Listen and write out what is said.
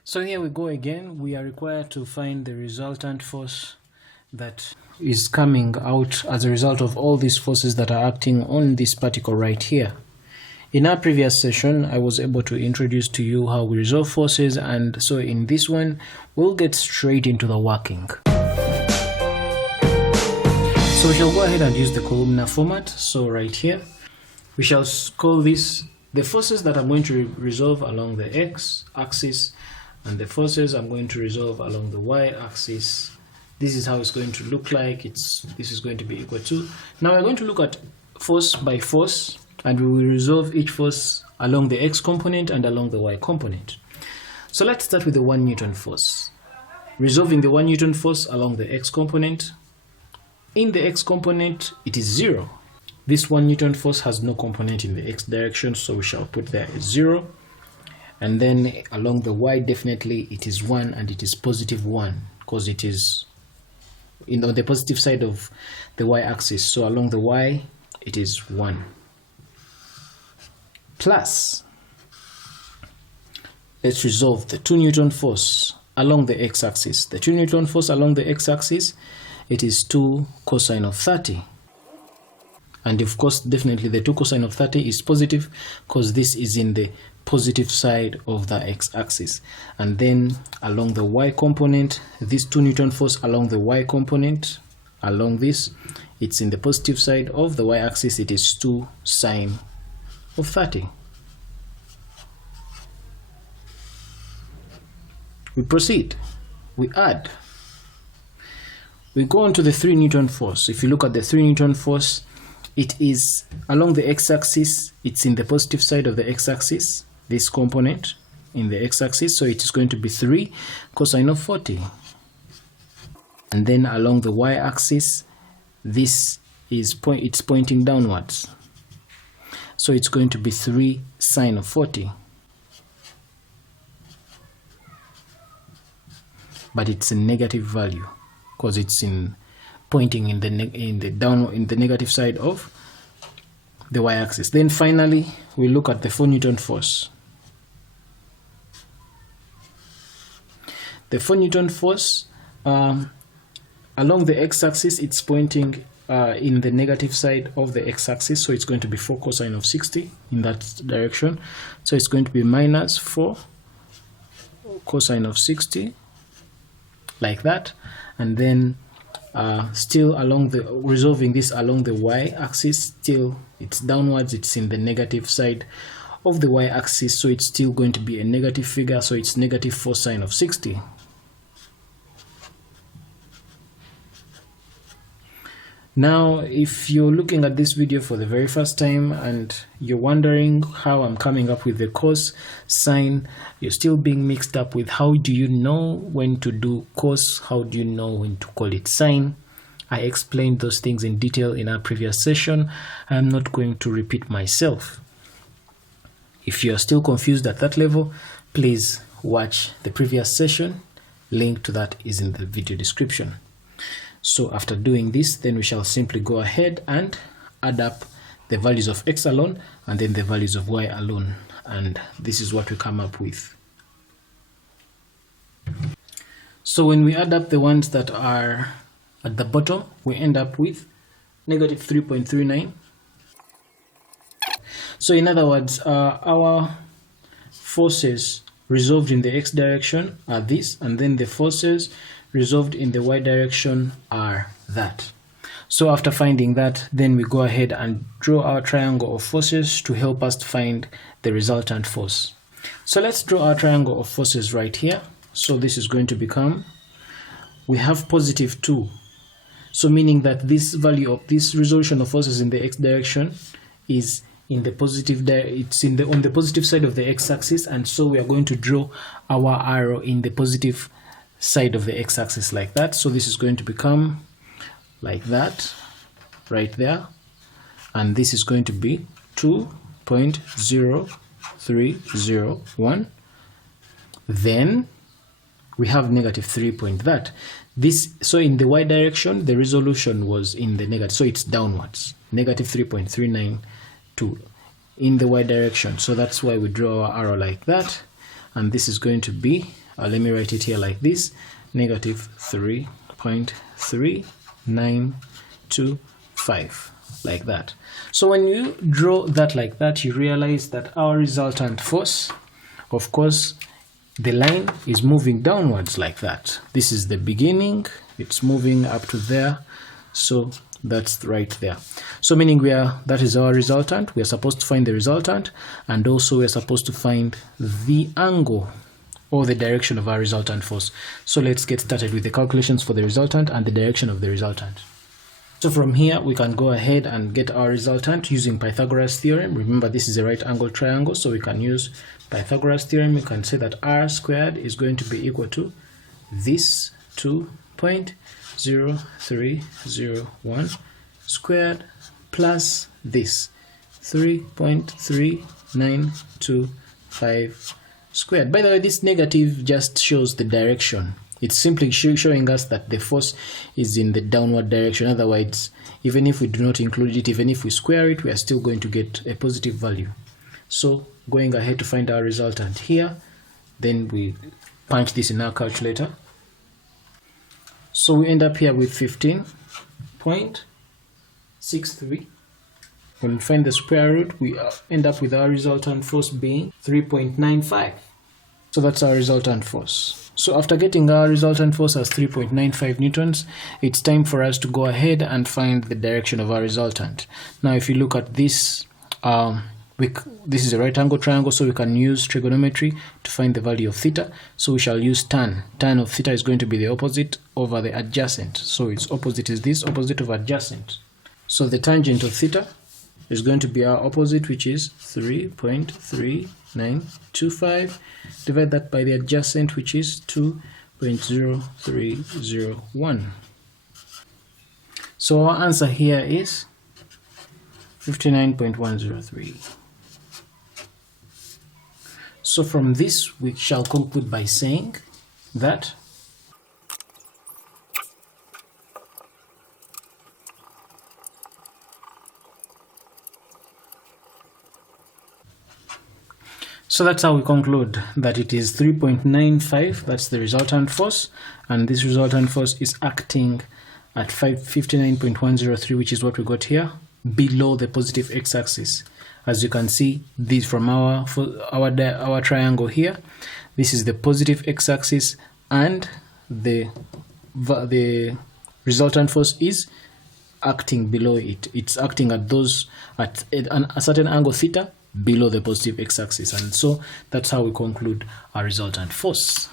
So here we go again. We are required to find the resultant force that is coming out as a result of all these forces that are acting on this particle right here. In our previous session, I was able to introduce to you how we resolve forces, and so in this one, we'll get straight into the working. So we shall go ahead and use the columnar format. So right here, we shall call this the forces that I'm going to resolve along the x-axis, and the forces I'm going to resolve along the y-axis. This is how it's going to look like. This is going to be equal to. Now we're going to look at force by force, and we will resolve each force along the x component and along the y component. So let's start with the 1 Newton force. Resolving the 1 Newton force along the x component. In the x component, it is 0. This 1 Newton force has no component in the x direction, so we shall put there 0. And then along the y, definitely it is 1, and it is positive 1 because it is on the positive side of the y-axis. So along the y, it is 1. Plus, let's resolve the 2 Newton force along the x-axis. The 2 Newton force along the x-axis, it is 2 cosine of 30. And of course, definitely the 2 cosine of 30 is positive because this is in the positive side of the x-axis. And then along the y component, this 2 Newton force along the y component, along this, it's in the positive side of the y-axis. It is 2 sine of 30. We proceed. We add. We go on to the 3 Newton force. If you look at the 3 Newton force, it is along the x-axis. It's in the positive side of the x-axis, this component in the x-axis, so it is going to be 3 cosine of 40. And then along the y-axis, this is it's pointing downwards, so it's going to be 3 sine of 40. But it's a negative value because it's pointing in the negative side of the y-axis. Then finally, we look at the 4 Newton force. The 4 Newton force along the x-axis, it's pointing in the negative side of the x-axis, so it's going to be 4 cosine of 60 in that direction. So it's going to be minus 4 cosine of 60, like that. And then still along the resolving this along the y-axis, still it's downwards, it's in the negative side of the y-axis, so it's still going to be a negative figure, so it's negative 4 sine of 60. Now, if you're looking at this video for the very first time and you're wondering how I'm coming up with the cos, sine, you're still being mixed up with how do you know when to do cos, how do you know when to call it sine. I explained those things in detail in our previous session. I'm not going to repeat myself. If you're still confused at that level, please watch the previous session. Link to that is in the video description. So after doing this, then we shall simply go ahead and add up the values of x alone and then the values of y alone. And this is what we come up with. So when we add up the ones that are at the bottom, we end up with negative 3.39. So in other words, our forces resolved in the x direction are this, and then the forces resolved in the y direction are that. So after finding that, then we go ahead and draw our triangle of forces to help us to find the resultant force. So let's draw our triangle of forces right here. So this is going to become, we have positive 2. So meaning that this value of this resolution of forces in the x direction is in the positive, it's on the positive side of the x-axis, and so we are going to draw our arrow in the positive side of the x-axis like that. So this is going to become like that right there, and this is going to be 2.0301. Then we have negative 3 point that. This, so in the y direction, the resolution was in the negative, so it's downwards, negative 3.392 in the y direction. So that's why we draw our arrow like that, and this is going to be let me write it here like this, negative 3.3925, like that. So when you draw that like that, you realize that our resultant force, of course, the line is moving downwards like that. This is the beginning, it's moving up to there, so that's right there. So meaning that is our resultant. We are supposed to find the resultant, and also we are supposed to find the angle or the direction of our resultant force. So let's get started with the calculations for the resultant and the direction of the resultant. So from here we can go ahead and get our resultant using Pythagoras theorem. Remember, this is a right angle triangle, so we can use Pythagoras theorem. We can say that r squared is going to be equal to this 2.0301 squared plus this 3.3925 squared. By the way, this negative just shows the direction. It's simply showing us that the force is in the downward direction. Otherwise, even if we do not include it, even if we square it, we are still going to get a positive value. So going ahead to find our resultant here, then we punch this in our calculator. So we end up here with 15.63. When we find the square root, we end up with our resultant force being 3.95. So that's our resultant force. So after getting our resultant force as 3.95 newtons, it's time for us to go ahead and find the direction of our resultant. Now if you look at this, this is a right angle triangle, so we can use trigonometry to find the value of theta. So we shall use tan. Tan of theta is going to be the opposite over the adjacent. So its opposite is this, opposite of adjacent. So the tangent of theta is going to be our opposite, which is 3.3925. Divide that by the adjacent, which is 2.0301. So our answer here is 59.103. So from this, we shall conclude by saying that that's how we conclude that it is 3.95, that's the resultant force, and this resultant force is acting at 59.103, which is what we got here, below the positive x-axis. As you can see, this from our triangle here, this is the positive x-axis, and the resultant force is acting below it. It's acting at a certain angle theta below the positive x-axis, and so that's how we conclude our resultant force.